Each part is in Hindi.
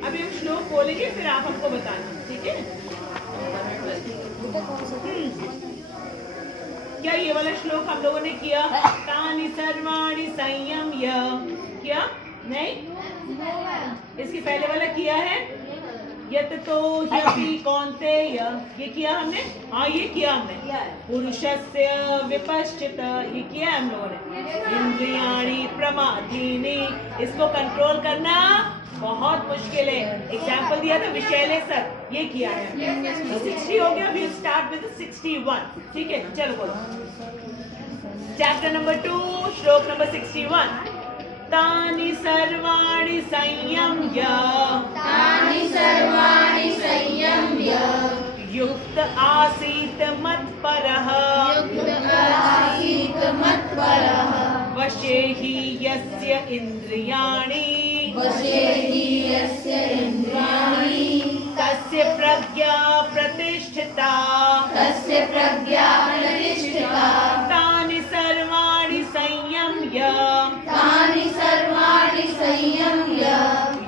अभी हम श्लोक बोलेंगे, फिर आप हमको बताना, ठीक है? क्या ये वाला श्लोक हम लोगों ने किया? तानि सर्वाणि संयम्य, क्या? नहीं, इसके पहले वाला किया है? यत तो ह्यपि कौन्तेय, ये किया हमने? हाँ, ये किया हमने। पुरुषस्य विपश्चित, ये किया हम लोगों ने। इंद्रियाणि प्रमादीनि, इसको कंट्रोल करना बहुत मुश्किल है। एग्जाम्पल दिया था विशैले सर, ये किया है। 60 हो गया, वी स्टार्ट विद 61, ठीक है? चलो बोलो। चैप्टर नंबर 2, श्लोक नंबर 61। तानि सर्वाणि संयम्य, तानि सर्वाणि संयम्य, युक्त आसीत् मत्परः, युक्त आसीत् मत्परः, वशे हि यस्य इन्द्रियाणि, वशे हि यस्य इन्द्रियाणि, तस्य प्रज्ञा प्रतिष्ठिता, तस्य प्रज्ञा प्रतिष्ठिता। तानि सर्वाणि संयम्य, तानि सर्वाणि संयम्य,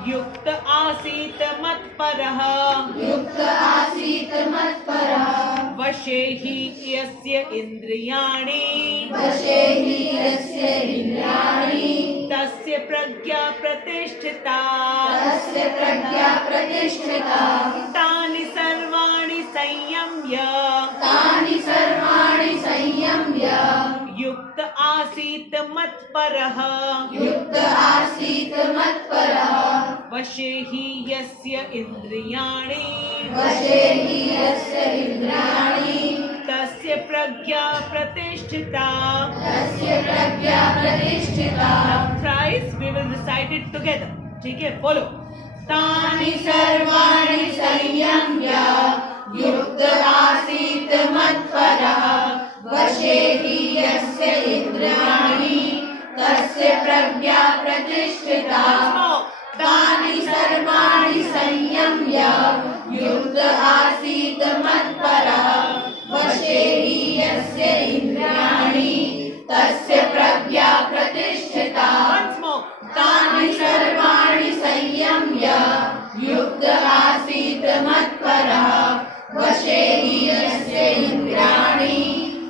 युक्त आसीत् मत्परः, युक्त आसीत् मत्परः, वशे हि यस्य इन्द्रियाणि, वशे हि यस्य इन्द्रियाणि, तस्य प्रज्ञा प्रतिष्ठिता, तस्य प्रज्ञा प्रतिष्ठिता। तानि सर्वाणि संयम्य, तानि सर्वाणि संयम्य, युक्त आसीत् मत्परः, युक्त आसीत् मत्परः, वशे हि यस्य इन्द्रियाणि, वशे हि यस्य इन्द्रियाणि, तस्य प्रज्ञा प्रतिष्ठिता। तस्य प्रज्ञा प्रतिष्ठिता। Thrice we will recite it together, ठीक है? बोलो। तानि सर्वाणि संयम्य, युक्त आसीत् मत्परः, वशे हि यस्य इन्द्रियाणि, तस्य प्रज्ञा प्रतिष्ठिता। तानि सर्वाणि संयम्य, युक्त आसीत् मत्परः, वशे हि यस्य इन्द्रियाणि, तस्य प्रज्ञा प्रतिष्ठिता। Once more. तानि सर्वाणि संयम्य, युक्त आसीत् मत्परः, वशे हि यस्य इन्द्रियाणि,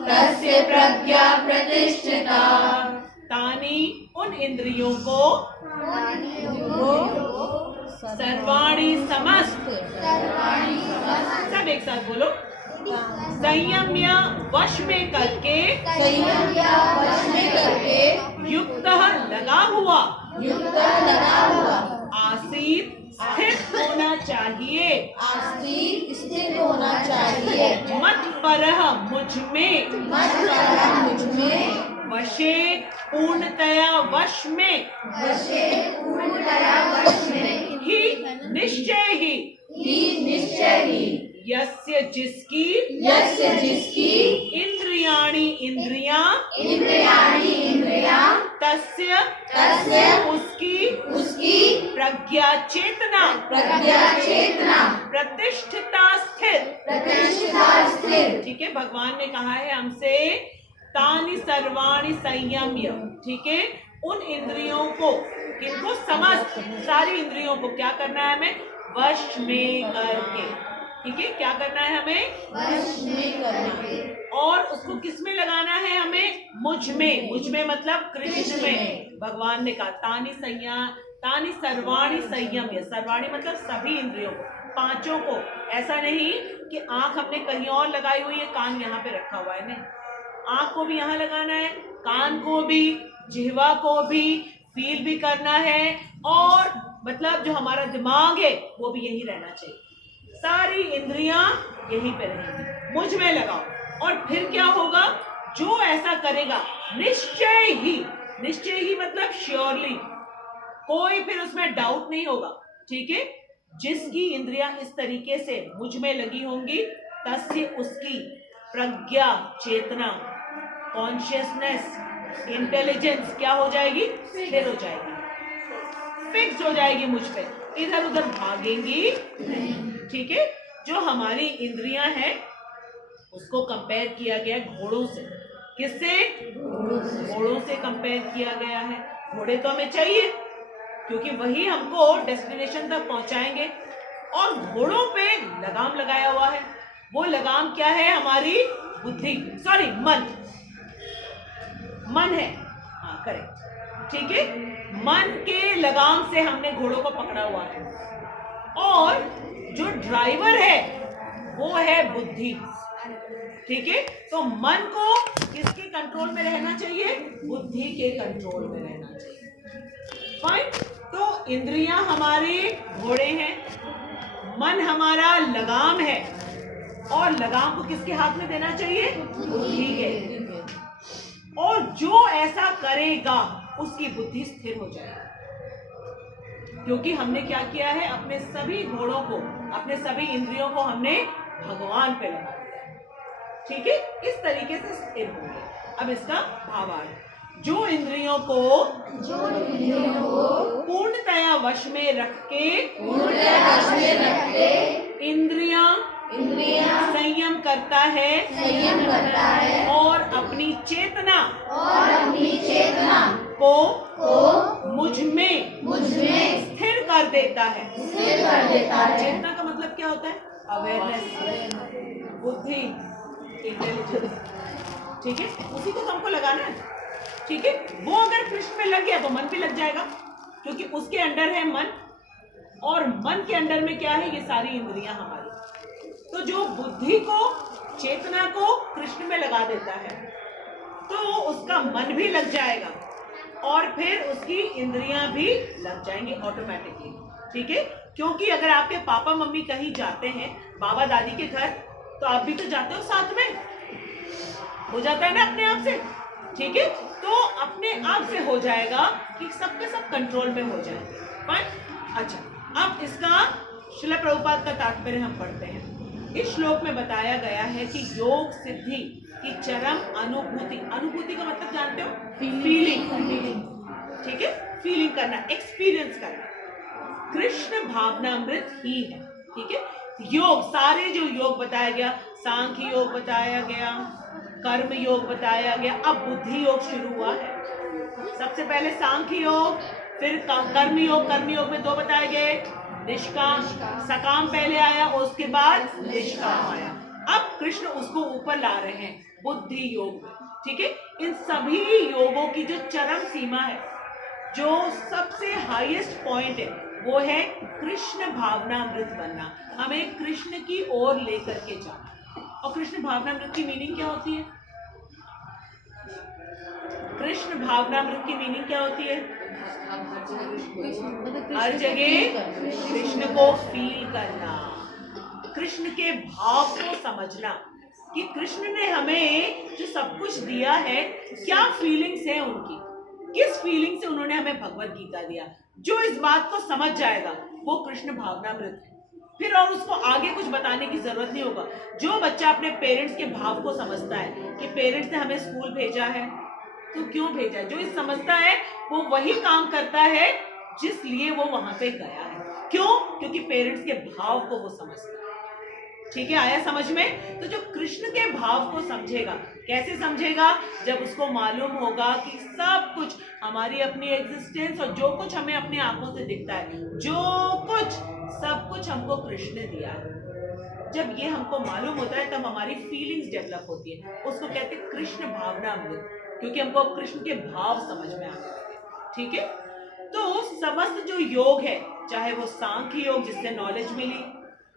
तस्य प्रज्ञा प्रतिष्ठिता। तानि, उन इंद्रियों को, सर्वाणि समस्त, सब एक साथ बोलो। संयम्य, वश में करके, संयम्य वश में करके, युक्त लगा हुआ, युक्त लगा हुआ, आसीत स्थित होना चाहिए, आस्तिक स्थिर होना चाहिए, मत्परः मुझ में, मत्परः मुझ में, वशे पूर्णतया वश में, वशे पूर्णतया वश में, ही निश्चय ही, निश्चय ही, यस्य जिसकी, यस्य जिसकी, इंद्रियाणि इंद्रियां, इंद्रियाणि इंद्रियां, तस्य तस्य उसकी, उसकी, प्रज्ञा चेतना, प्रज्ञा चेतना, प्रतिष्ठिता स्थिर। प्रतिष्ठिता स्थिर। ठीक है? भगवान ने कहा है हमसे तानि सर्वाणि संयम्य, ठीक है? उन इंद्रियों को, किनको? समस्त, सारी इंद्रियों को क्या करना है हमें? वश में करके, ठीक है? क्या करना है हमें? वश में करना है। और उसको किस में लगाना है हमें? मुझ में। मुझ में मतलब कृष्ण में। भगवान ने कहा तानि सर्वाणि संयम्य, सर्वाणि मतलब सभी इंद्रियों को, पांचों को। ऐसा नहीं कि आंख हमने कहीं और लगाई हुई है, कान यहाँ पे रखा हुआ है, नहीं। आंख को भी यहाँ लगाना है, कान को भी, जिह्वा को भी फील भी करना है, और मतलब जो हमारा दिमाग है वो भी यही रहना चाहिए। सारी इंद्रियां यहीं पे रहेंगी, मुझ में लगाओ। और फिर क्या होगा? जो ऐसा करेगा निश्चय ही मतलब श्योरली, कोई फिर उसमें डाउट नहीं होगा, ठीक है? जिसकी इंद्रियां इस तरीके से मुझ में लगी होंगी, तस्य उसकी प्रज्ञा, चेतना, कॉन्शियसनेस, इंटेलिजेंस क्या हो जाएगी? स्थिर हो जाएगी, फिक्स हो जाएगी मुझ पे, इधर उधर भागेंगी, ठीक है? जो हमारी इंद्रियां हैं उसको कंपेयर किया गया घोड़ों से, किससे? घोड़ों से कंपेयर किया गया है। घोड़े तो हमें चाहिए क्योंकि वही हमको डेस्टिनेशन तक पहुंचाएंगे, और घोड़ों पे लगाम लगाया हुआ है। वो लगाम क्या है? हमारी बुद्धि, सॉरी मन, मन है, हाँ करेक्ट, ठीक है। मन के लगाम से हमने घोड़ों को पकड़ा हुआ है, और जो ड्राइवर है वो है बुद्धि, ठीक है। तो मन को किसके कंट्रोल में रहना चाहिए? बुद्धि के कंट्रोल में रहना चाहिए। फाइन। तो इंद्रियां हमारे घोड़े हैं, मन हमारा लगाम है, और लगाम को किसके हाथ में देना चाहिए? बुद्धि के। और जो ऐसा करेगा उसकी बुद्धि स्थिर हो जाएगी, क्योंकि हमने क्या किया है? अपने सभी घोड़ों को, अपने सभी इंद्रियों को हमने भगवान पे लगा दिया, ठीक है। इस तरीके से स्थिर हो गए। अब इसका भावार्थ, जो इंद्रियों को पूर्णतया वश में रख के इंद्रियां संयम करता है और अपनी चेतना को मुझ में स्थिर कर देता है। चेतना का मतलब क्या होता है? अवेयरनेस, बुद्धि, इंटेलिजेंस, ठीक है। उसी को हमको लगाना है, ठीक है। वो अगर कृष्ण में लग गया तो मन भी लग जाएगा, क्योंकि उसके अंडर है मन, और मन के अंडर में क्या है? ये सारी इंद्रियां हमारी। तो जो बुद्धि को, चेतना को कृष्ण में लगा देता है, तो उसका मन भी लग जाएगा और फिर उसकी इंद्रियां भी लग जाएंगी ऑटोमेटिकली, ठीक है। क्योंकि अगर आपके पापा मम्मी कहीं जाते हैं, बाबा दादी के घर, तो आप भी तो जाते हो साथ में, हो जाता है ना अपने आप से, ठीक है। तो अपने आप से हो जाएगा कि सबके सब कंट्रोल में हो जाएंगे। फाइन। अच्छा, अब इसका श्रील प्रभुपाद का तात्पर्य हम पढ़ते हैं। इस श्लोक में बताया गया है कि योग सिद्धि की चरम अनुभूति, अनुभूति का मतलब जानते हो? फीलिंग, ठीक है, फीलिंग करना, एक्सपीरियंस करना, कृष्ण भावनामृत ही है, ठीक है। योग, सारे जो योग बताया गया, सांख्य योग बताया गया, कर्म योग बताया गया, अब बुद्धि योग शुरू हुआ है। सबसे पहले सांख्य योग, फिर कर्म योग। कर्म योग में दो बताए गए, निष्काम, सकाम पहले आया और उसके बाद निष्काम आया। अब कृष्ण उसको ऊपर ला रहे हैं बुद्धि योग, ठीक है। इन सभी योगों की जो चरम सीमा है, जो सबसे हाईएस्ट पॉइंट है, वो है कृष्ण भावनामृत बनना, हमें कृष्ण की ओर लेकर के जाना। और कृष्ण भावनामृत की मीनिंग क्या होती है? कृष्ण भावनामृत की मीनिंग क्या होती है? हर जगह कृष्ण को फील करना, कृष्ण के भाव को समझना कि कृष्ण ने हमें जो सब कुछ दिया है, क्या फीलिंग्स है उनकी, किस फीलिंग से उन्होंने हमें भगवत गीता दिया। जो इस बात को समझ जाएगा वो कृष्ण भावनामृत है। फिर और उसको आगे कुछ बताने की जरूरत नहीं होगा। जो बच्चा अपने पेरेंट्स के भाव को समझता है कि पेरेंट्स ने हमें स्कूल भेजा है तो क्यों भेजा है, जो इस समझता है वो वही काम करता है जिस लिए वो वहां पे गया है। क्यों? क्योंकि पेरेंट्स के भाव को वो समझता है, ठीक है। आया समझ में? तो जो कृष्ण के भाव को समझेगा, कैसे समझेगा? जब उसको मालूम होगा कि सब कुछ हमारी अपनी एग्जिस्टेंस और जो कुछ हमें अपनी आंखों से दिखता है, जो कुछ, सब कुछ हमको कृष्ण ने दिया है। जब ये हमको मालूम होता है तब हमारी फीलिंग्स डेवलप होती है। उसको कहते हैं कृष्ण भावनामृत, क्योंकि हमको कृष्ण के भाव समझ में आते हैं, ठीक है। तो समस्त जो योग है, चाहे वो सांख्य योग जिससे नॉलेज मिली,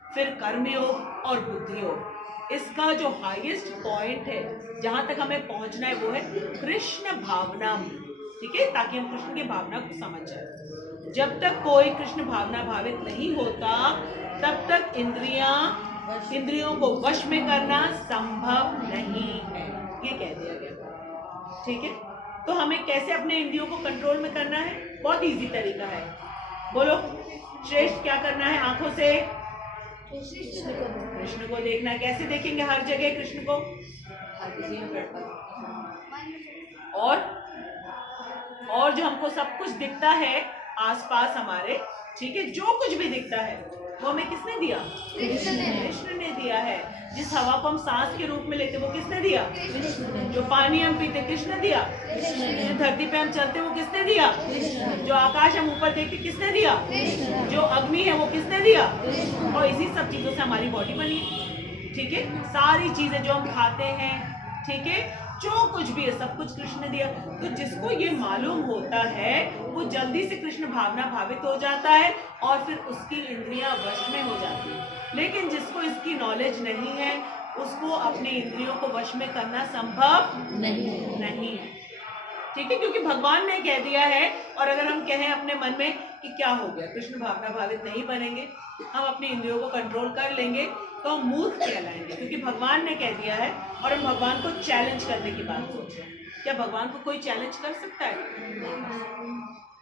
फिर कर्म योग और बुद्धि योग, इसका जो हाईएस्ट पॉइंट है जहां तक हमें पहुंचना है वो है कृष्ण भावनामृत, ठीक है, ताकि हम कृष्ण की भावना को समझ जाए। जब तक कोई कृष्ण भावना भावित नहीं होता तब तक इंद्रियों को वश में करना संभव नहीं है, ये कह दिया गया, ठीक है। तो हमें कैसे अपने इंद्रियों को कंट्रोल में करना है? बहुत इजी तरीका है, बोलो श्रेष्ठ, क्या करना है? आंखों से कृष्ण को देखना है। कैसे देखेंगे? हर जगह कृष्ण को, और जो हमको सब कुछ दिखता है आसपास हमारे, ठीक है, जो कुछ भी दिखता है वो हमें किसने दिया? कृष्ण ने दिया है। जिस हवा को हम सांस के रूप में लेते वो किसने दिया? जो पानी हम पीते किसने दिया? जो धरती पे हम चलते वो किसने दिया? जो आकाश हम ऊपर देखते किसने दिया? जो अग्नि है वो किसने दिया? और इसी सब चीजों से हमारी बॉडी बनी है, ठीक है। सारी चीजें जो हम खाते हैं, ठीक है, जो कुछ भी है सब कुछ कृष्ण ने दिया। तो जिसको ये मालूम होता है वो जल्दी से कृष्ण भावना भावित हो जाता है और फिर उसकी इंद्रियां वश में हो जाती है। लेकिन जिसको इसकी नॉलेज नहीं है उसको अपनी इंद्रियों को वश में करना संभव नहीं है, ठीक है, क्योंकि भगवान ने कह दिया है। और अगर हम कहें अपने मन में कि क्या हो गया, कृष्ण भावना भावित नहीं बनेंगे, हम अपनी इंद्रियों को कंट्रोल कर लेंगे, तो हम मूर्ख कहलाएंगे, क्योंकि भगवान ने कह दिया है और हम भगवान को चैलेंज करने की बात सोच रहे हैं। क्या भगवान को कोई चैलेंज कर सकता है?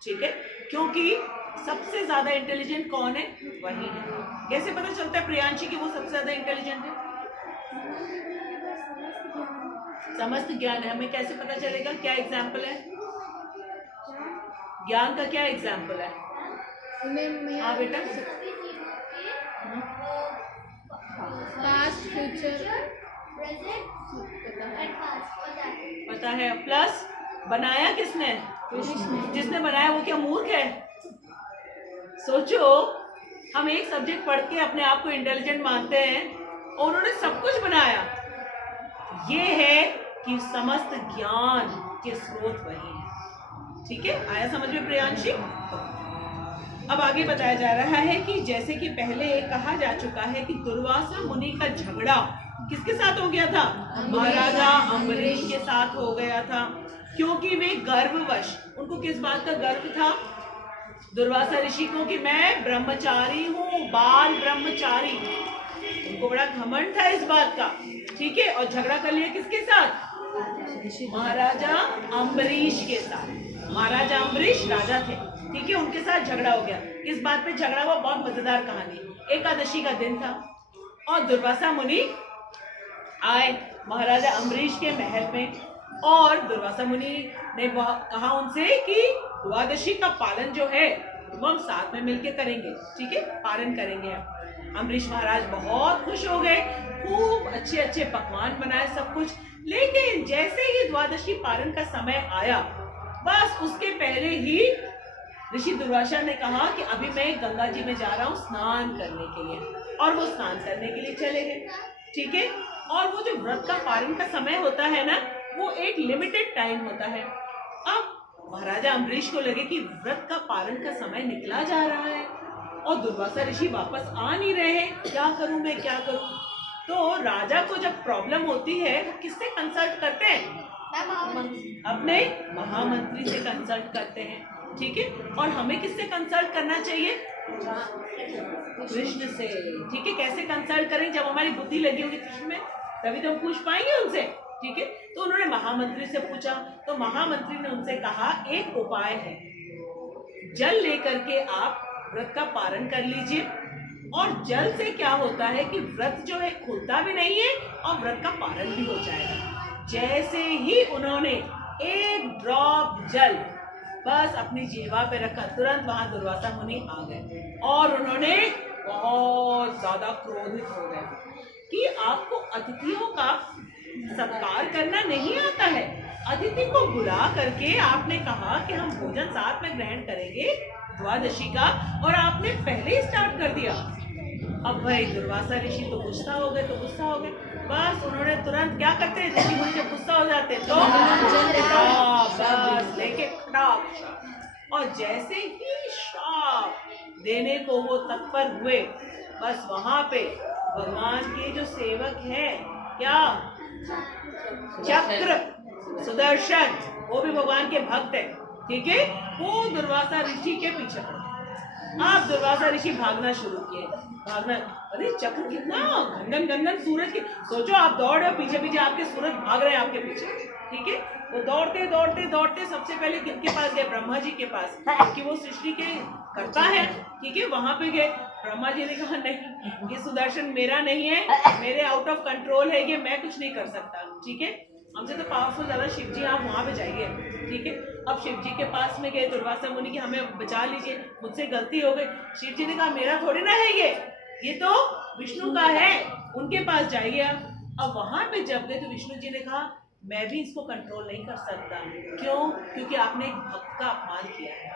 ठीक है, क्योंकि सबसे ज्यादा इंटेलिजेंट कौन है? वही है। कैसे पता चलता है प्रियांशी कि वो सबसे ज्यादा इंटेलिजेंट है? समस्त ज्ञान है। हमें कैसे पता चलेगा? क्या एग्जाम्पल है? ज्ञान का क्या एग्जाम्पल है? हाँ बेटा, पास्ट फ्यूचर पता है। प्लस बनाया किसने? जिसने बनाया वो क्या मूर्ख है? सोचो, हम एक सब्जेक्ट पढ़ के अपने आप को इंटेलिजेंट मानते हैं और उन्होंने सब कुछ बनाया। ये है कि समस्त ज्ञान के स्रोत वही है, ठीक है। आया समझ में प्रियांशी? अब आगे बताया जा रहा है कि जैसे कि पहले कहा जा चुका है कि दुर्वासा मुनि का झगड़ा किसके साथ हो गया था? महाराजा अम्बरीश के साथ हो गया था, क्योंकि वे गर्ववश, उनको किस बात का गर्व था दुर्वासा ऋषि को कि मैं ब्रह्मचारी हूँ, बाल ब्रह्मचारी। उनको बड़ा घमंड था इस बात का, ठीक है। और झगड़ा कर लिया किसके साथ? महाराजा अम्बरीश के साथ। महाराजा अम्बरीश राजा थे, ठीक है, उनके साथ झगड़ा हो गया। किस बात पे झगड़ा हुआ? बहुत मजेदार कहानी। एकादशी का दिन था और दुर्वासा मुनि आए महाराजा अम्बरीश के महल में, और दुर्वासा मुनि ने कहा उनसे कि द्वादशी का पालन जो है वो हम साथ में मिलके करेंगे, ठीक है, पालन करेंगे। अम्बरीश महाराज बहुत खुश हो गए, खूब अच्छे अच्छे पकवान बनाए, सब कुछ। लेकिन जैसे ही द्वादशी पालन का समय आया, बस उसके पहले ही ऋषि दुर्वासा ने कहा कि अभी मैं गंगा जी में जा रहा हूँ स्नान करने के लिए, और वो स्नान करने के लिए चले गए, ठीक है। और वो जो व्रत का पालन का समय होता है ना, वो एक लिमिटेड टाइम होता है। अब महाराजा अम्बरीश को लगे कि व्रत का पालन का समय निकला जा रहा है और दुर्वासा ऋषि वापस आ नहीं रहे हैं, क्या करूं मैं, क्या करूं। तो राजा को जब प्रॉब्लम होती है वो किससे कंसल्ट करते हैं? अपने महामंत्री से कंसल्ट करते हैं, ठीक है। और हमें किससे कंसल्ट करना चाहिए? कृष्ण से, ठीक है। कैसे कंसल्ट करें? जब हमारी बुद्धि लगी होगी कृष्ण में, तभी तो हम पूछ पाएंगे उनसे, ठीक है। तो उन्होंने महामंत्री से पूछा, तो महामंत्री ने उनसे कहा एक उपाय है, जल लेकर के आप व्रत का पारण कर लीजिए, और जल से क्या होता है कि व्रत जो है खुलता भी नहीं है और व्रत का पारण भी हो जाएगा। जैसे ही उन्होंने एक ड्रॉप जल बस अपनी जीवा पे रखा, तुरंत वहां दुर्वासा मुनि आ गए और उन्होंने बहुत ज्यादा क्रोधित हो गए कि आपको अतिथियों का सत्कार करना नहीं आता है। अतिथि को बुला करके आपने कहा कि हम भोजन साथ में ग्रहण करेंगे द्वादशी का, और आपने पहले ही स्टार्ट कर दिया। अब भाई दुर्वासा ऋषि तो गुस्सा हो गए, बस उन्होंने तुरंत क्या करते हैं, ऋषि मुनि जब गुस्सा हो जाते हैं तो बस लेके खटाक, और जैसे ही श्राप देने को वो तत्पर हुए, बस वहां पे भगवान के जो सेवक हैं, क्या चक्र सुदर्शन, वो भी भगवान के भक्त है, ठीक है, वो दुर्वासा ऋषि के पीछे पड़े। अब दुर्वासा ऋषि भागना शुरू किए, अरे चक्र कितना घंगन घंगन सूरज के, सोचो आप दौड़ रहे हो, पीछे पीछे आपके सूरज भाग रहे हैं आपके पीछे, ठीक है। वो दौड़ते दौड़ते दौड़ते सबसे पहले किसके पास गए? ब्रह्मा जी के पास, कि वो सृष्टि के करता है, ठीक है। वहां पे गए, ब्रह्मा जी ने कहा नहीं, ये सुदर्शन मेरा नहीं है, मेरे आउट ऑफ कंट्रोल है ये, मैं कुछ नहीं कर सकता, ठीक है। हमसे तो पावरफुल ज्यादा शिव जी, आप वहां पे जाइए, ठीक है। अब शिव जी के पास में गए दुर्वासा मुनि की, हमें बचा लीजिए, मुझसे गलती हो गई। शिव जी ने कहा मेरा थोड़ी ना है ये तो विष्णु का है, उनके पास जाइए आप। अब वहां पे जब गए तो विष्णु जी ने कहा मैं भी इसको कंट्रोल नहीं कर सकता। क्यों? क्योंकि आपने एक भक्त का अपमान किया है,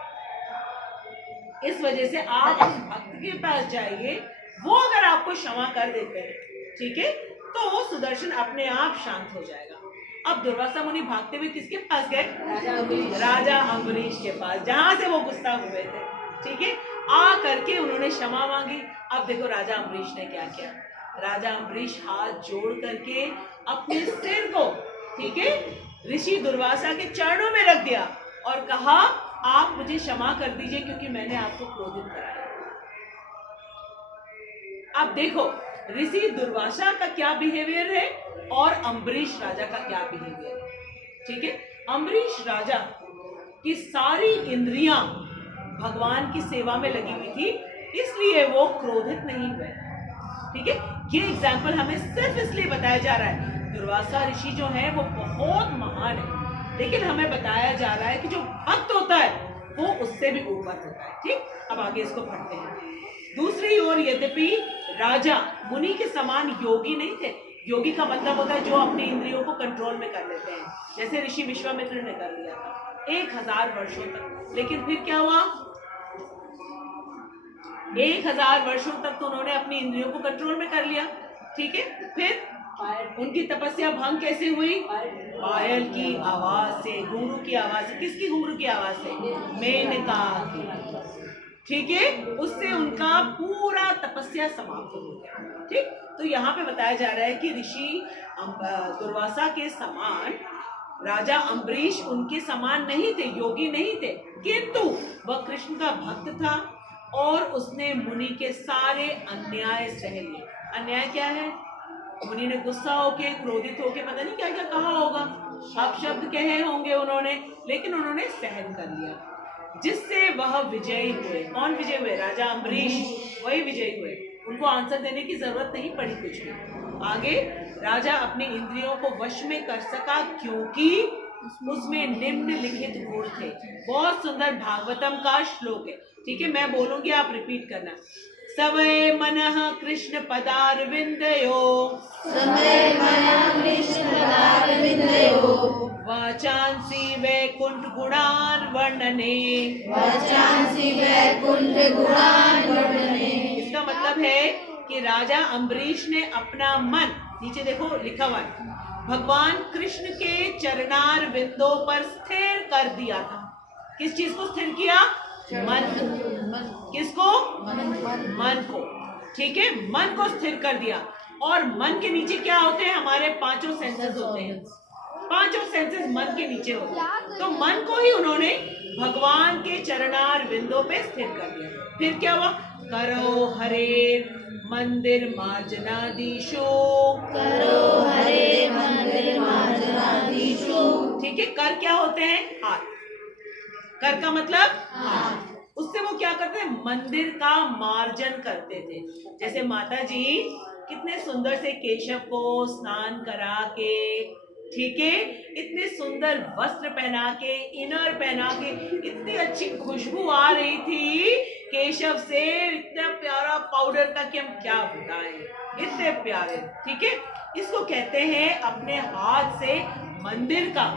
इस वजह से आप उस भक्त के पास जाइए, वो अगर आपको क्षमा कर देते हैं, ठीक है, तो वो सुदर्शन अपने आप शांत हो जाएगा। अब दुर्वासा मुनि भागते हुए किसके पास गए? राजा अम्बरीश के पास, जहां से वो गुस्सा हुए थे, ठीक है। आ करके उन्होंने क्षमा मांगी। अब देखो राजा अम्बरीश ने क्या किया। राजा अम्बरीश हाथ जोड़ करके अपने सिर को, ठीक है, ऋषि दुर्वासा के चरणों में रख दिया और कहा आप मुझे क्षमा कर दीजिए क्योंकि मैंने आपको क्रोधित कराया। अब देखो ऋषि दुर्वासा का क्या बिहेवियर है और अम्बरीश राजा का क्या बिहेवियर है, ठीक है। अम्बरीश राजा की सारी इंद्रियां भगवान की सेवा में लगी हुई थी, इसलिए वो क्रोधित नहीं हुए, ठीक है। ये एग्जाम्पल हमें सिर्फ इसलिए बताया जा रहा है, दुर्वासा ऋषि जो है वो बहुत महान है, लेकिन हमें बताया जा रहा है कि जो भक्त होता है वो उससे भी ऊपर होता है, ठीक। अब आगे इसको पढ़ते हैं। दूसरी ओर यद्यपि राजा मुनि के समान योगी नहीं थे। योगी का मतलब होता है जो अपनी इंद्रियों को कंट्रोल में कर लेते हैं, जैसे ऋषि विश्वामित्र ने कर लिया था 1000 वर्षों तक। लेकिन फिर क्या हुआ? 1000 वर्षों तक तो उन्होंने अपनी इंद्रियों को कंट्रोल में कर लिया, ठीक है। फिर उनकी तपस्या भंग कैसे हुई? पायल की आवाज से, घुंघरू की आवाज से। किसकी घुंघरू की आवाज से? मेनका की, ठीक है। उससे उनका पूरा तपस्या समाप्त हो गया, ठीक। तो यहाँ पे बताया जा रहा है कि ऋषि दुर्वासा के समान राजा अम्बरीश उनके समान नहीं थे, योगी नहीं थे, किंतु वह कृष्ण का भक्त था और उसने मुनि के सारे अन्याय सह लिए। अन्याय क्या है? मुनि ने गुस्सा होके, क्रोधित होके, पता नहीं क्या क्या कहा होगा, अपशब्द कहे होंगे उन्होंने, लेकिन उन्होंने सहन कर लिया, जिससे वह विजयी हुए। कौन विजय हुए? राजा अम्बरीश, वही विजयी हुए। उनको आंसर देने की जरूरत नहीं पड़ी कुछ भी। आगे राजा अपनी इंद्रियों को वश में कर सका क्योंकि उसमें निम्नलिखित गुण थे। बहुत सुंदर भागवतम का श्लोक है, ठीक है। मैं बोलूंगी, आप रिपीट करना। सवै मनः कृष्ण पदारविंदयो, समय मनः कृष्ण पदारविंदयो, वाचांसि वैकुंठ गुणान वर्णने, वाचांसि वैकुंठ गुणान वर्णने। इसका मतलब है कि राजा अम्बरीश ने अपना मन, नीचे देखो लिखा हुआ है, भगवान कृष्ण के चरणार बिंदों पर स्थिर कर दिया था। किस चीज को स्थिर किया? मन। किसको? मन को, ठीक है। मन को स्थिर कर दिया। और मन के नीचे क्या होते हैं? हमारे पांचों सेंसेस होते हैं, पांचों सेंसेस मन के नीचे होते हैं। तो मन को ही उन्होंने भगवान के चरणार बिंदों पे स्थिर कर दिया। फिर क्या हुआ? करो हरे मंदिर मार्जनाधीशो, करो हरे मंदिर मार्जनाधीशो। ठीक है। कर क्या होते हैं? हाथ। कर का मतलब हाथ। उससे वो क्या करते हैं? मंदिर का मार्जन करते थे। जैसे माता जी कितने सुंदर से केशव को स्नान करा के, ठीक है, इतने सुंदर वस्त्र पहना के, इनर पहना के, इतनी अच्छी खुशबू आ रही थी केशव से, इतना प्यारा पाउडर का कि हम क्या बताएं, इतने प्यारे, ठीक है। इसको कहते हैं अपने हाथ से मंदिर का,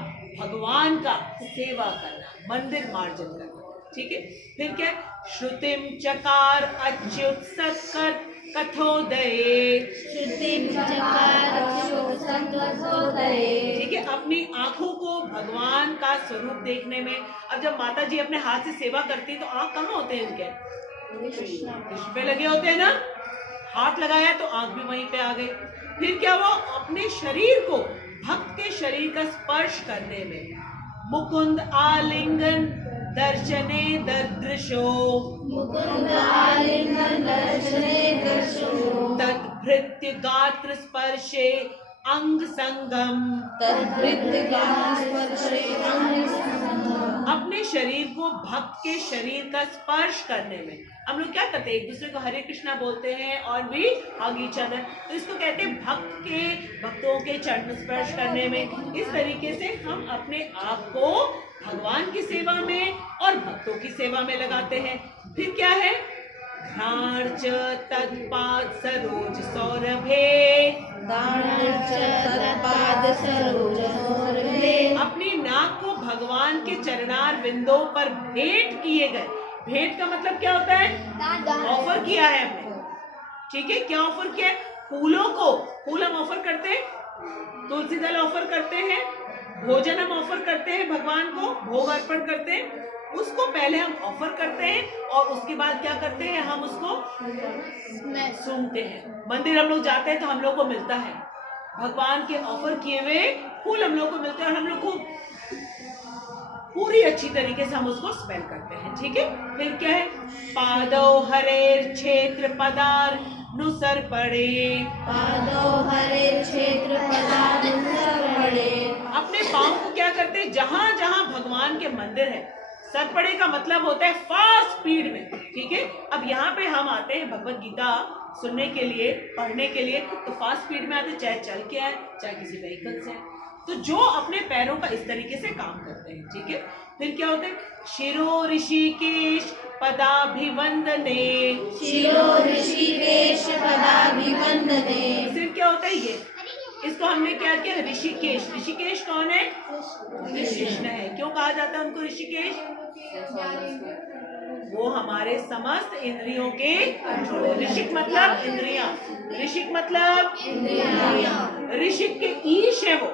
भगवान का सेवा करना, मंदिर मार्जन करना, ठीक है। फिर क्या? श्रुतिम चकार अच्युत सत्कर कथोदये, श्रुतिम चकार अच्युत कथोदये। ठीक है। अपनी आंखों को भगवान का स्वरूप देखने में। अब जब माता जी अपने हाथ से सेवा करती है तो आंख कहाँ होते हैं इनके? कृष्ण पे लगे होते हैं ना। हाथ लगाया तो आंख भी वहीं पे आ गई। फिर क्या हुआ? अपने शरीर को, भक्त के शरीर का स्पर्श करने में। मुकुंद आलिंगन दर्शने ददृशो, मुकुंद आलिंगन दर्शने दर्शो। तद्भृत्य गात्र स्पर्शे अंग संगम, तद्भृत्य गात्र स्पर्शे अंग संगम। अपने शरीर को भक्त के शरीर का स्पर्श करने में। हम लोग क्या करते हैं, एक दूसरे को हरे कृष्णा बोलते हैं और भी हग ईच अदर, तो इसको कहते हैं भक्तों के चरण स्पर्श करने में। इस तरीके से हम अपने आप को भगवान की सेवा में और भक्तों की सेवा में लगाते हैं। फिर क्या है, घ्राण च तत्पाद सरोज सौरभे, अपनी नाक को भगवान के चरणार बिंदों पर भेंट किए गए। भेंट का मतलब क्या होता है, ऑफर किया है हमने, ठीक है। क्या ऑफर किया है, फूलों को, फूल हम ऑफर करते हैं, तुलसी दल ऑफर करते हैं, भोजन हम ऑफर करते हैं, भगवान को भोग अर्पण करते हैं, उसको पहले हम ऑफर करते हैं और उसके बाद क्या करते हैं, हम उसको सूंघते हैं। मंदिर हम लोग जाते हैं तो हम लोग को मिलता है भगवान के ऑफर किए हुए फूल, हम लोग को मिलते हैं और हम लोग को पूरी अच्छी तरीके से हम उसको स्मेल करते हैं, ठीक है। फिर क्या है, पादो हरेर क्षेत्र पदार नुसर पड़े, अपने पांव को क्या करते हैं, जहां जहां भगवान के मंदिर है, सर पड़े का मतलब होता है फास्ट स्पीड में, ठीक है। अब यहाँ पे हम आते हैं भगवत गीता सुनने के लिए, पढ़ने के लिए, तो फास्ट स्पीड में आते, चाहे चल के आए चाहे किसी व्हीकल से आए, तो जो अपने पैरों का इस तरीके से काम करते हैं, ठीक है। फिर क्या होता है, शिरो ऋषिकेश पदाभिवंदने, फिर क्या होता है ये, इसको हमने क्या किया, ऋषिकेश। ऋषिकेश कौन है, कृष्ण है। क्यों कहा जाता है उनको ऋषिकेश, वो हमारे समस्त इंद्रियों के कंट्रोलर। ऋषिक मतलब इंद्रियां, ऋषिक मतलब ऋषिक के ईश है वो,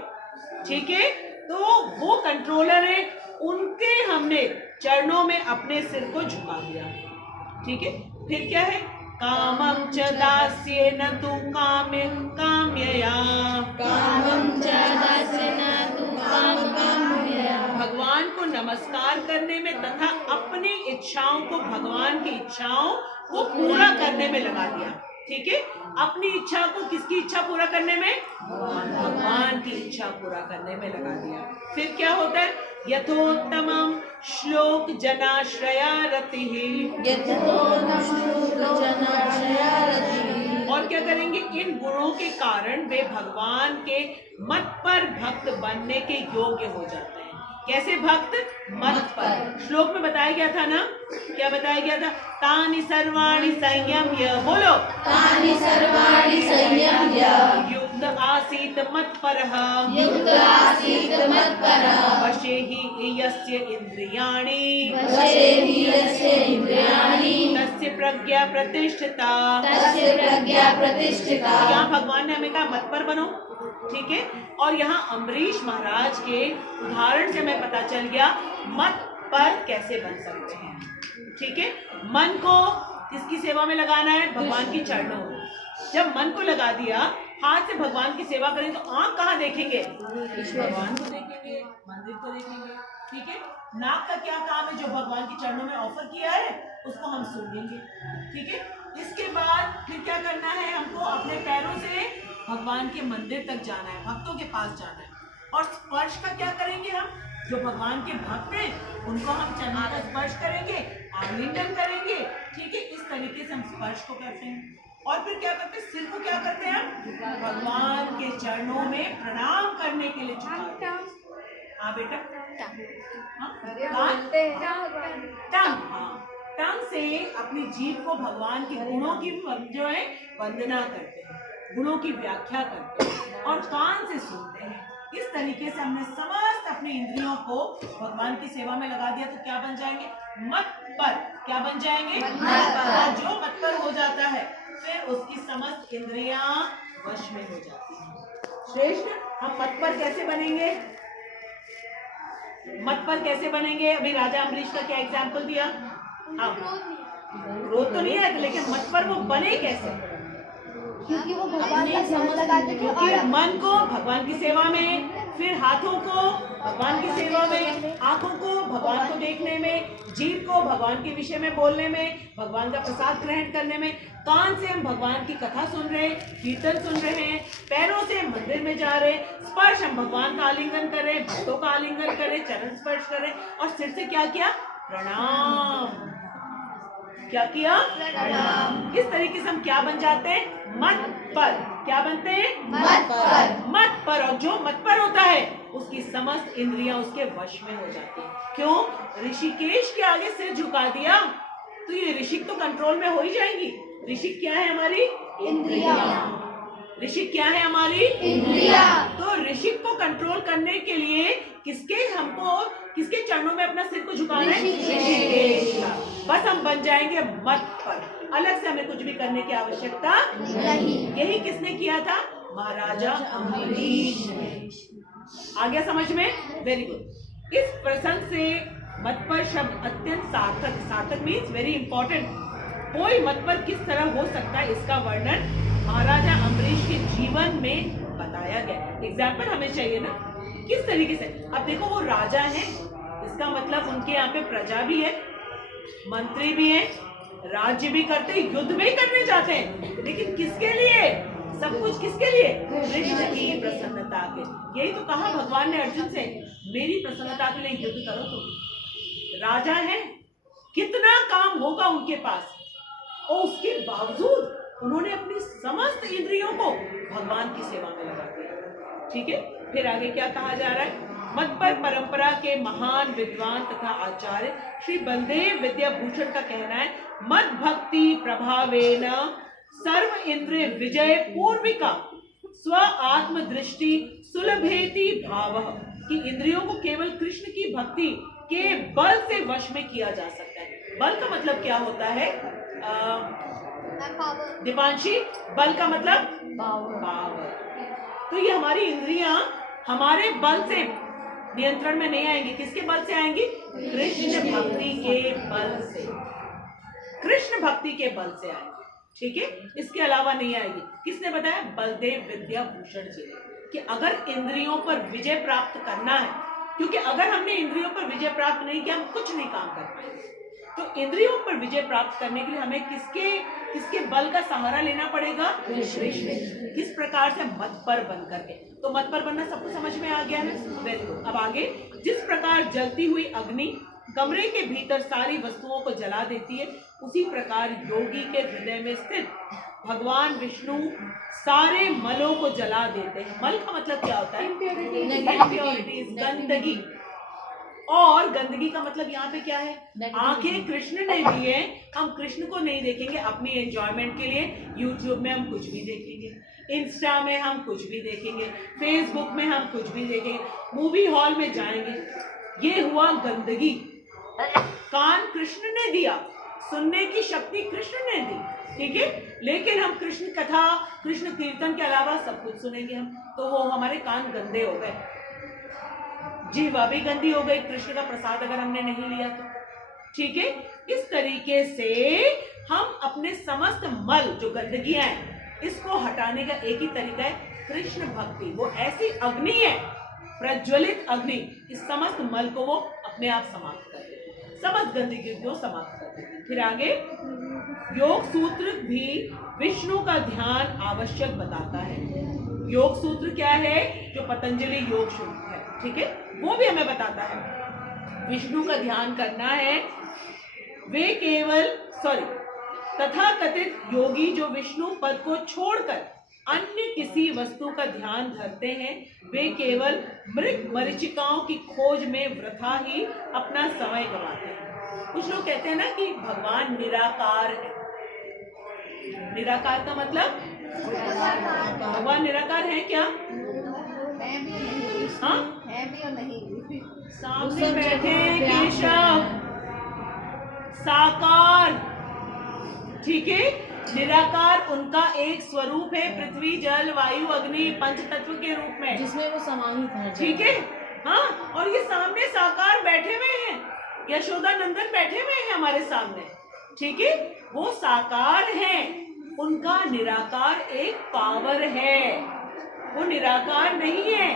ठीक है। तो वो कंट्रोलर है, उनके हमने चरणों में अपने सिर को झुका दिया, ठीक है। फिर क्या है, कामं च दास्येन तु काम्य काम्यया, भगवान को नमस्कार करने में तथा अपनी इच्छाओं को भगवान की इच्छाओं को पूरा करने में लगा दिया, ठीक है। अपनी इच्छा को, किसकी इच्छा पूरा करने में, भगवान की इच्छा पूरा करने में लगा दिया। फिर क्या होता है, यथोत्तमं श्लोक जनाश्रया रतिः, और क्या करेंगे, इन गुणों के कारण वे भगवान के मत पर भक्त बनने के योग्य हो जाते हैं। कैसे भक्त, मत पर। श्लोक में बताया गया था ना, क्या बताया गया था, तानि सर्वाणि संयम्य, बोलो, तानि सर्वाणि संयम्य युक्त आसीत मत्परः, वशे हि यस्य इंद्रियाणि, तस्य प्रज्ञा प्रतिष्ठिता। यहाँ भगवान ने हमें कहा मत पर बनो, ठीक है। और यहाँ अम्बरीश महाराज के उदाहरण से हमें पता चल गया मत पर कैसे बन सकते हैं, ठीक है। मन को किसकी सेवा में लगाना है, भगवान की चरणों में। जब मन को लगा दिया, हाथ से भगवान की सेवा करें, तो आंख कहाँ देखेंगे, भगवान को देखेंगे, मंदिर को देखेंगे, ठीक है। नाक का क्या काम है, जो भगवान के चरणों में ऑफर किया है उसको हम सुनेंगे, ठीक है। इसके बाद फिर क्या करना है, हमको अपने पैरों से भगवान के मंदिर तक जाना है, भक्तों के पास जाना है। और स्पर्श का क्या करेंगे, हम जो भगवान के भक्त हैं उनको हम चरणों का स्पर्श करेंगे, आलिंगन करेंगे, ठीक है। इस तरीके से हम स्पर्श को करते हैं। और फिर क्या करते हैं, सिर को क्या करते हैं, हम भगवान के चरणों में प्रणाम करने के लिए झुकाते हैं। हाँ बेटा, टंग से अपनी जीभ को भगवान के गुणों की जो है वंदना करते हैं, गुणों की व्याख्या करते हैं, और कान से सुनते हैं। इस तरीके से हमने समस्त अपने इंद्रियों को भगवान की सेवा में लगा दिया, तो क्या बन जाएंगे, मत पर। क्या बन जाएंगे, मत पर। और जो मत पर हो जाता है फिर उसकी समस्त इंद्रियां वश में हो जाती हैं। श्रेष्ठ, हम मत पर कैसे बनेंगे, मत पर कैसे बनेंगे, अभी राजा अम्बरीश का क्या एग्जाम्पल दिया, क्रोध तो नहीं है, लेकिन मत पर वो बने कैसे, क्योंकि वो भगवान का ध्यान लगाते थे, क्योंकि मन को भगवान की सेवा में, फिर हाथों को भगवान की सेवा में, आंखों को भगवान को देखने में, जीभ को भगवान के विषय में बोलने में, भगवान का प्रसाद ग्रहण करने में, कान से हम भगवान की कथा सुन रहे हैं, कीर्तन सुन रहे हैं, पैरों से हम मंदिर में जा रहे हैं, स्पर्श हम भगवान का आलिंगन करें, भक्तों का आलिंगन करें, चरण स्पर्श करें, और सिर से क्या किया? प्रणाम। क्या किया? प्रणाम। इस तरीके से हम क्या बन जाते हैं? मत पर। क्या बनते हैं? मत पर। मत पर। और जो मत पर होता है उसकी समस्त इंद्रियां उसके वश में हो जाती है। क्यों? ऋषिकेश के आगे सिर झुका दिया तो ये ऋषिक तो कंट्रोल में हो ही जाएंगी। ऋषिक क्या है? हमारी इंद्रियां। ऋषिक क्या है? हमारी इंद्रियां। तो ऋषिक को कंट्रोल करने के लिए किसके चरणों में अपना सिर को झुकाना है? ऋषिकेश का। बस हम बन जाएंगे मत पर। अलग से हमें कुछ भी करने की आवश्यकता नहीं। यही किसने किया था? महाराजा अम्बरीश ने। आ गया समझ में? Very good. इस प्रसंग से मत पर शब्द अत्यंत सार्थक, सार्थक मीन्स वेरी इंपॉर्टेंट। कोई मत पर किस तरह हो सकता है इसका वर्णन महाराजा अम्बरीश के जीवन में बताया गया। एग्जाम्पल हमें चाहिए ना, किस तरीके से। अब देखो वो राजा है, इसका मतलब उनके यहाँ पे प्रजा भी है, मंत्री भी है, राज्य भी करते हैं, युद्ध भी करने जाते हैं, लेकिन किसके लिए? सब कुछ किसके लिए? कृष्ण की प्रसन्नता के। यही तो कहा भगवान ने अर्जुन से, मेरी प्रसन्नता के लिए युद्ध करो। तुम राजा है, कितना काम होगा उनके पास, और उसके बावजूद उन्होंने अपनी समस्त इंद्रियों को भगवान की सेवा में लगा दिया। ठीक है, फिर आगे क्या कहा जा रहा है? मत पर परंपरा के महान विद्वान तथा आचार्य श्री बलदेव विद्याभूषण का कहना है, मत भक्ति प्रभावेन सर्व इंद्रिय विजय पूर्विका स्व आत्म दृष्टि सुलभेति भाव, कि इंद्रियों को केवल कृष्ण की भक्ति के बल से वश में किया जा सकता है। बल का मतलब क्या होता है दीपांशी? बल का मतलब पावर। तो ये हमारी इंद्रियां हमारे बल से नियंत्रण में नहीं आएंगी। किसके बल से आएंगी? कृष्ण भक्ति के बल से। कृष्ण भक्ति के बल से आएंगी। ठीक है, इसके अलावा नहीं आएगी। किसने बताया? बलदेव विद्याभूषण जी ने, कि अगर इंद्रियों पर विजय प्राप्त करना है, क्योंकि अगर हमने इंद्रियों पर विजय प्राप्त नहीं किया हम कुछ नहीं काम कर पाएंगे। तो इंद्रियों पर विजय प्राप्त करने के लिए हमें किसके बल का सहारा लेना पड़ेगा? कृष्ण। किस प्रकार से? मत पर बन करके। तो मत पर बनना सबको समझ में आ गया है। Very good. अब आगे, जिस प्रकार जलती हुई अग्नि कमरे के भीतर सारी वस्तुओं को जला देती है, उसी प्रकार योगी के हृदय में स्थित भगवान विष्णु सारे मलों को जला देते हैं। मल का मतलब क्या होता है? इम्प्योरिटीज, गंदगी। और गंदगी का मतलब यहाँ पे क्या है? आंखें कृष्ण ने दी है, हम कृष्ण को नहीं देखेंगे अपनी एंजॉयमेंट के लिए। यूट्यूब में हम कुछ भी देखेंगे, इंस्टा में हम कुछ भी देखेंगे, फेसबुक में हम कुछ भी देखेंगे, मूवी हॉल में जाएंगे। ये हुआ गंदगी। कान कृष्ण ने दिया, सुनने की शक्ति कृष्ण ने दी, ठीक है, लेकिन हम कृष्ण कथा, कृष्ण कीर्तन के अलावा सब कुछ सुनेंगे हम, तो वो हमारे कान गंदे हो गए, जीवा भी गंदी हो गई कृष्ण का प्रसाद अगर हमने नहीं लिया तो। ठीक है, इस तरीके से हम अपने समस्त मल, जो गंदगियां हैं, इसको हटाने का एक ही तरीका है कृष्ण भक्ति। वो ऐसी अग्नि है, प्रज्वलित अग्नि, इस समस्त मल को वो अपने आप समाप्त कर देती, समस्त गंदगी को समाप्त कर देती। फिर आगे योग सूत्र भी विष्णु का ध्यान आवश्यक बताता है। योग सूत्र क्या है? जो पतंजलि योग सूत्र है, ठीक है, वो भी हमें बताता है विष्णु का ध्यान करना है। वे केवल तथाकथित योगी जो विष्णु पद को छोड़कर अन्य किसी वस्तु का ध्यान धरते हैं, वे केवल मृग मरीचिकाओं की खोज में वृथा ही अपना समय गंवाते हैं। कुछ लोग कहते हैं ना कि भगवान निराकार है। निराकार का मतलब? भगवान निराकार है क्या? हाँ, है भी और नहीं भी। सामने बैठे केशव, साकार, ठीक है, निराकार उनका एक स्वरूप है, पृथ्वी जल वायु अग्नि पंच तत्व के रूप में, जिसमें वो समाहित है। ठीक है, हाँ, और ये सामने साकार बैठे हुए हैं, यशोदा नंदन बैठे हुए हैं हमारे सामने, ठीक है, वो साकार हैं, उनका निराकार एक पावर है, वो निराकार नहीं है,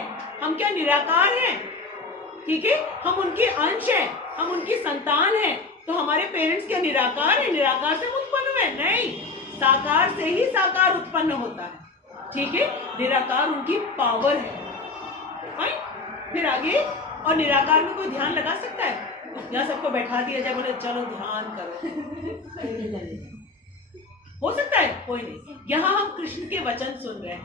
हम क्या निराकार हैं? ठीक है, हम उनके अंश हैं, हम उनकी संतान हैं। तो हमारे पेरेंट्स क्या निराकार है? निराकार से हम उत्पन्न हुए? नहीं, साकार से ही साकार उत्पन्न होता है। ठीक है, निराकार उनकी पावर है। फाइन, फिर आगे। और निराकार में कोई ध्यान लगा सकता है? यहाँ सबको बैठा दिया जाए, बोले चलो ध्यान करो, हो सकता है? कोई नहीं। यहाँ हम कृष्ण के वचन सुन रहे हैं,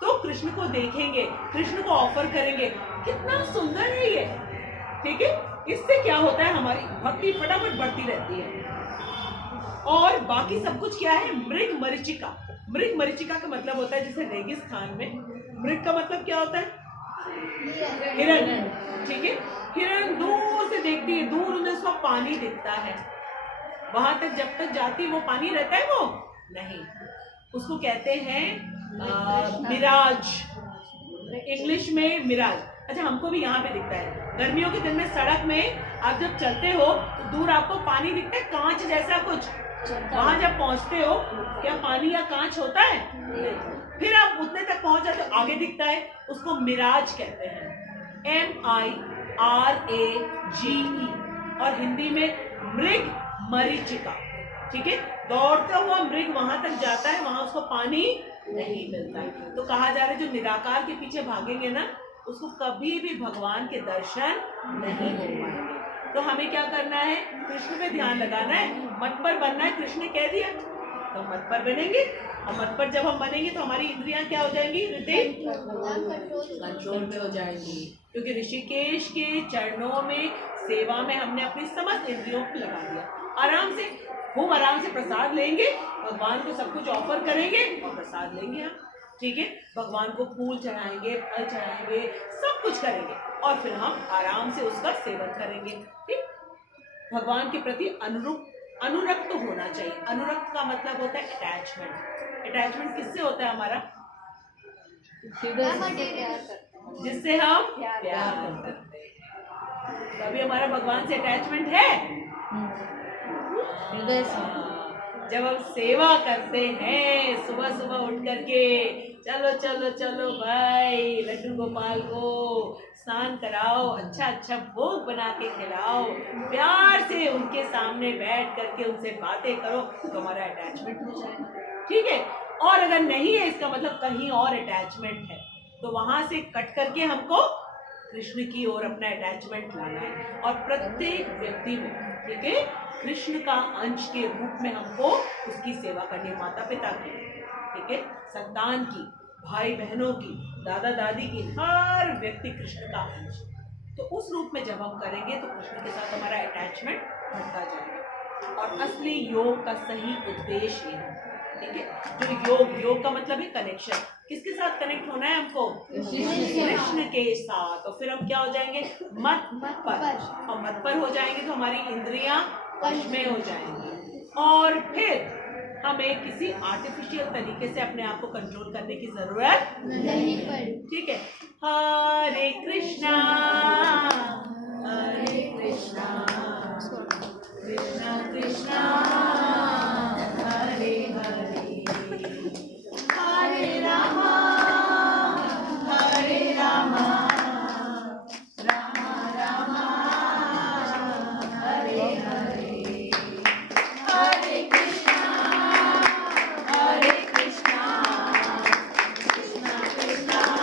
तो कृष्ण को देखेंगे, कृष्ण को ऑफर करेंगे। कितना सुंदर है ये। ठीक है, इससे क्या होता है? हमारी भक्ति फटाफट बढ़ती रहती है। और बाकी सब कुछ क्या है? मृग मरीचिका। मृग मरीचिका का मतलब होता है जैसे रेगिस्तान में मृग का मतलब क्या होता है? हिरण। ठीक है, हिरण दूर से देखती है, दूर में उसका पानी दिखता है, वहां तक जब तक जाती वो पानी रहता है? वो नहीं, उसको कहते हैं मिराज, इंग्लिश में मिराज। अच्छा, हमको भी यहाँ पे दिखता है। गर्मियों के दिन में सड़क में आप जब चलते हो तो दूर आपको पानी दिखता है, कांच जैसा कुछ। वहां जब पहुंचते हो, क्या पानी या कांच होता है? फिर आप उतने तक पहुंच जाते हो, आगे दिखता है, उसको मिराज कहते हैं। MIRAGE। और हिंदी में मृग मरीचिका। ठीक है, दौड़ता हुआ मृग वहां तक जाता है, वहां उसको पानी नहीं मिलता है। तो कहा जा रहा है जो निराकार के पीछे भागेंगे ना, उसको कभी भी भगवान के दर्शन नहीं हो पाएंगे। तो हमें क्या करना है? कृष्ण पे ध्यान लगाना है, मत पर बनना है। कृष्ण ने कह दिया तो मत पर बनेंगे, और मत पर जब हम बनेंगे तो हमारी इंद्रियां क्या हो जाएंगी? कंट्रोल में हो जाएंगी, क्योंकि ऋषिकेश के चरणों में सेवा में हमने अपनी समस्त इंद्रियों को लगा दिया। आराम से, खूब आराम से प्रसाद लेंगे, भगवान को सब कुछ ऑफर करेंगे और प्रसाद लेंगे हम। ठीक है, भगवान को फूल चढ़ाएंगे, फल चढ़ाएंगे, सब कुछ करेंगे, और फिर हम आराम से उसका सेवन करेंगे। ठीक, भगवान के प्रति अनुरक्त होना चाहिए। अनुरक्त का मतलब होता है अटैचमेंट। अटैचमेंट किससे होता है हमारा? जिससे हम प्यार करते हैं। कभी हमारा भगवान से अटैचमेंट है? जब हम सेवा करते हैं, सुबह सुबह उठ करके चलो चलो चलो भाई, लड्डू गोपाल को स्नान कराओ, अच्छा अच्छा भोग बना के खिलाओ, प्यार से उनके सामने बैठ करके उनसे बातें करो, तो हमारा अटैचमेंट हो जाएगा। ठीक है, और अगर नहीं है, इसका मतलब कहीं और अटैचमेंट है, तो वहां से कट करके हमको कृष्ण की ओर अपना अटैचमेंट लाना है। और प्रत्येक व्यक्ति में, ठीक है, कृष्ण का अंश के रूप में हमको उसकी सेवा करनी है। माता पिता की, ठीक है, संतान की, भाई बहनों की, दादा दादी की, हर व्यक्ति कृष्ण का अंश। तो उस रूप में जब हम करेंगे तो कृष्ण के साथ हमारा अटैचमेंट बढ़ता जाएगा। और असली योग का सही उद्देश्य ये है। ठीक है, जो योग का मतलब है कनेक्शन। किसके साथ कनेक्ट होना है हमको? कृष्ण के साथ। और फिर हम क्या हो जाएंगे? मत पर। और मत पर हो जाएंगे तो हमारी इंद्रियां वश में हो जाएंगी, और फिर हमें किसी आर्टिफिशियल तरीके से अपने आप को कंट्रोल करने की जरूरत नहीं पड़ेगी। ठीक है, हरे कृष्णा कृष्णा कृष्णा